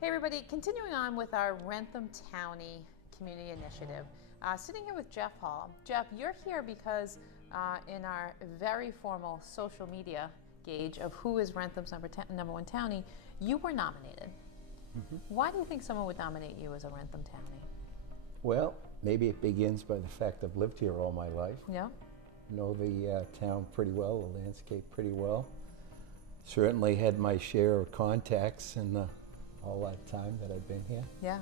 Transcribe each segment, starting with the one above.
Hey everybody, continuing on with our Wrentham Townie community initiative. Sitting here with Jeff Hall. Jeff, you're here because in our very formal social media gauge of who is Wrentham's number one townie, you were nominated. Mm-hmm. Why do you think someone would nominate you as a Wrentham Townie? Well, maybe it begins by the fact I've lived here all my life. Yeah. Know the town pretty well, the landscape pretty well. Certainly had my share of contacts in all that time that I've been here. Yeah.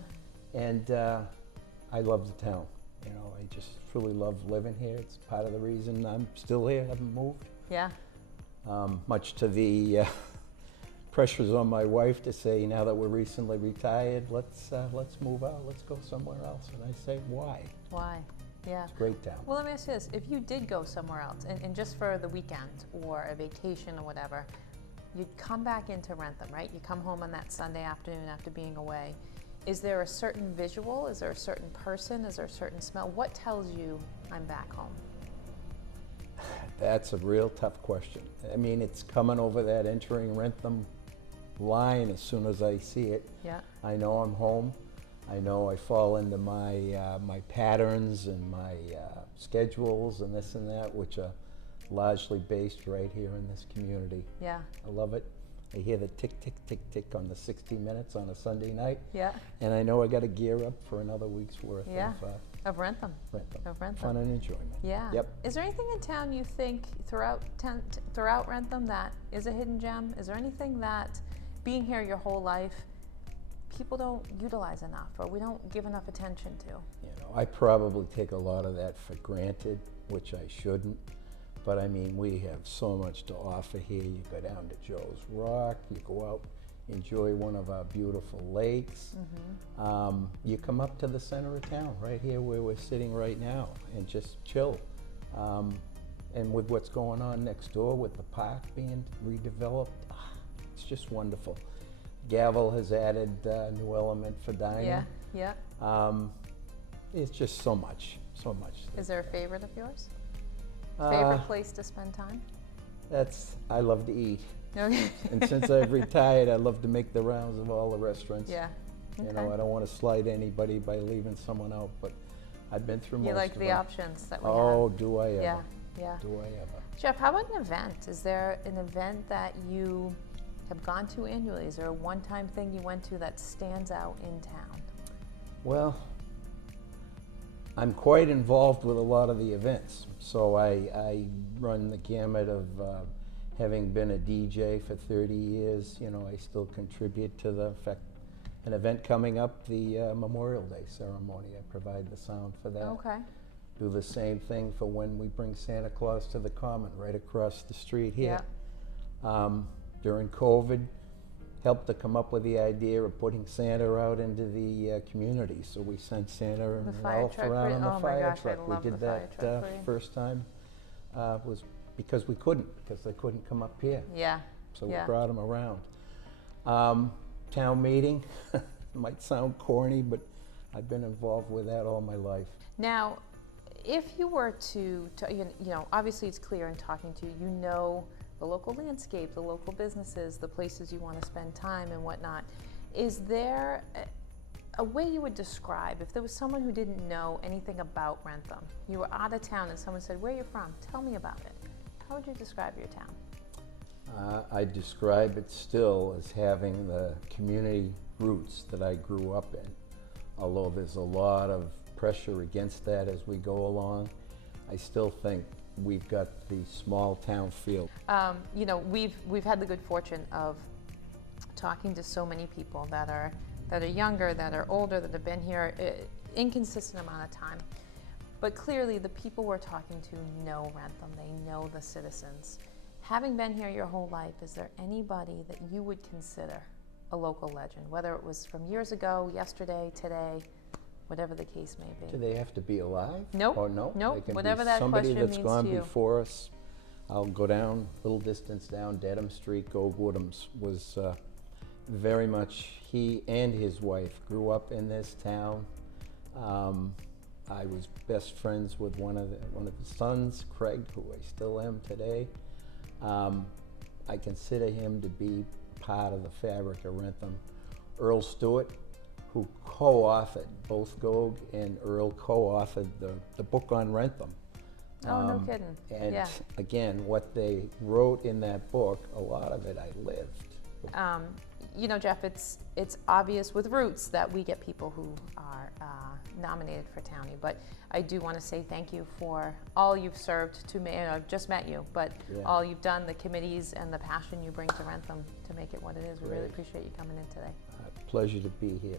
And I love the town. You know, I just truly love living here. It's part of the reason I'm still here, haven't moved. Yeah. Much to the pressures on my wife to say, now that we're recently retired, let's move out, let's go somewhere else. And I say, why? Why? Yeah. It's a great town. Well, let me ask you this. If you did go somewhere else, and just for the weekend or a vacation or whatever, you'd come back into Wrentham, right? You come home on that Sunday afternoon after being away. Is there a certain visual? Is there a certain person? Is there a certain smell? What tells you I'm back home? That's a real tough question. I mean, it's coming over that entering Wrentham line as soon as I see it. Yeah. I know I'm home. I know I fall into my my patterns and my schedules and this and that, which are largely based right here in this community. Yeah. I love it. I hear the tick, tick, tick, tick on the 60 Minutes on a Sunday night. Yeah. And I know I got to gear up for another week's worth of Wrentham. Of Wrentham. Fun and enjoyment. Yeah. Yep. Is there anything in town you think throughout Wrentham that is a hidden gem? Is there anything that, being here your whole life, people don't utilize enough or we don't give enough attention to? You know, I probably take a lot of that for granted, which I shouldn't. But I mean, we have so much to offer here. You go down to Joe's Rock, you go out, enjoy one of our beautiful lakes. Mm-hmm. You come up to the center of town, right here where we're sitting right now, and just chill. And with what's going on next door with the park being redeveloped, it's just wonderful. Gavel has added a new element for dining. Yeah, yeah. It's just so much, so much. Is there a favorite of yours? Favorite place to spend time? I love to eat. Okay. And since I've retired, I love to make the rounds of all the restaurants. Yeah. Okay. You know, I don't want to slight anybody by leaving someone out, but I've been through most of them. You like the options that we have. Oh, do I ever. Yeah, yeah. Do I ever. Jeff, how about an event? Is there an event that you have gone to annually? Is there a one-time thing you went to that stands out in town? Well, I'm quite involved with a lot of the events. So I run the gamut of having been a DJ for 30 years. You know, I still contribute to an event coming up, the Memorial Day ceremony. I provide the sound for that. Okay. Do the same thing for when we bring Santa Claus to the Common right across the street here. Yeah. During COVID, helped to come up with the idea of putting Santa out into the community. So we sent Santa and Ralph around on the fire truck. We did that first time was because we couldn't, because they couldn't come up here. Yeah. So we brought them around. Town meeting, might sound corny, but I've been involved with that all my life. Now, if you were to you know, obviously it's clear in talking to you, you know the local landscape, the local businesses, the places you want to spend time and whatnot. Is there a way you would describe, if there was someone who didn't know anything about Wrentham, you were out of town and someone said, where are you from? Tell me about it. How would you describe your town? I describe it still as having the community roots that I grew up in. Although there's a lot of pressure against that as we go along, I still think we've got the small town feel. You know, we've had the good fortune of talking to so many people that are younger, that are older, that have been here inconsistent amount of time. But clearly the people we're talking to know Wrentham, they know the citizens. Having been here your whole life, is there anybody that you would consider a local legend, whether it was from years ago, yesterday, today, whatever the case may be? Do they have to be alive? Nope. Or no? Nope. They can Whatever be that somebody question that's means gone to you. before us. I'll go down a little distance down Dedham Street. Gold Woodhams was very much, he and his wife grew up in this town. I was best friends with one of his sons, Craig, who I still am today. I consider him to be part of the fabric of Wrentham. Earl Stewart, who co-authored, both Gog and Earl co-authored the book on Wrentham. Oh, no kidding. And Yeah. again, what they wrote in that book, a lot of it I lived. You know, Jeff, it's obvious with Roots that we get people who are nominated for Townie, but I do want to say thank you for all you've served to me. And I've just met you, but Yeah. all you've done, the committees and the passion you bring to Wrentham to make it what it is. We really Great. appreciate you coming in today. Pleasure to be here.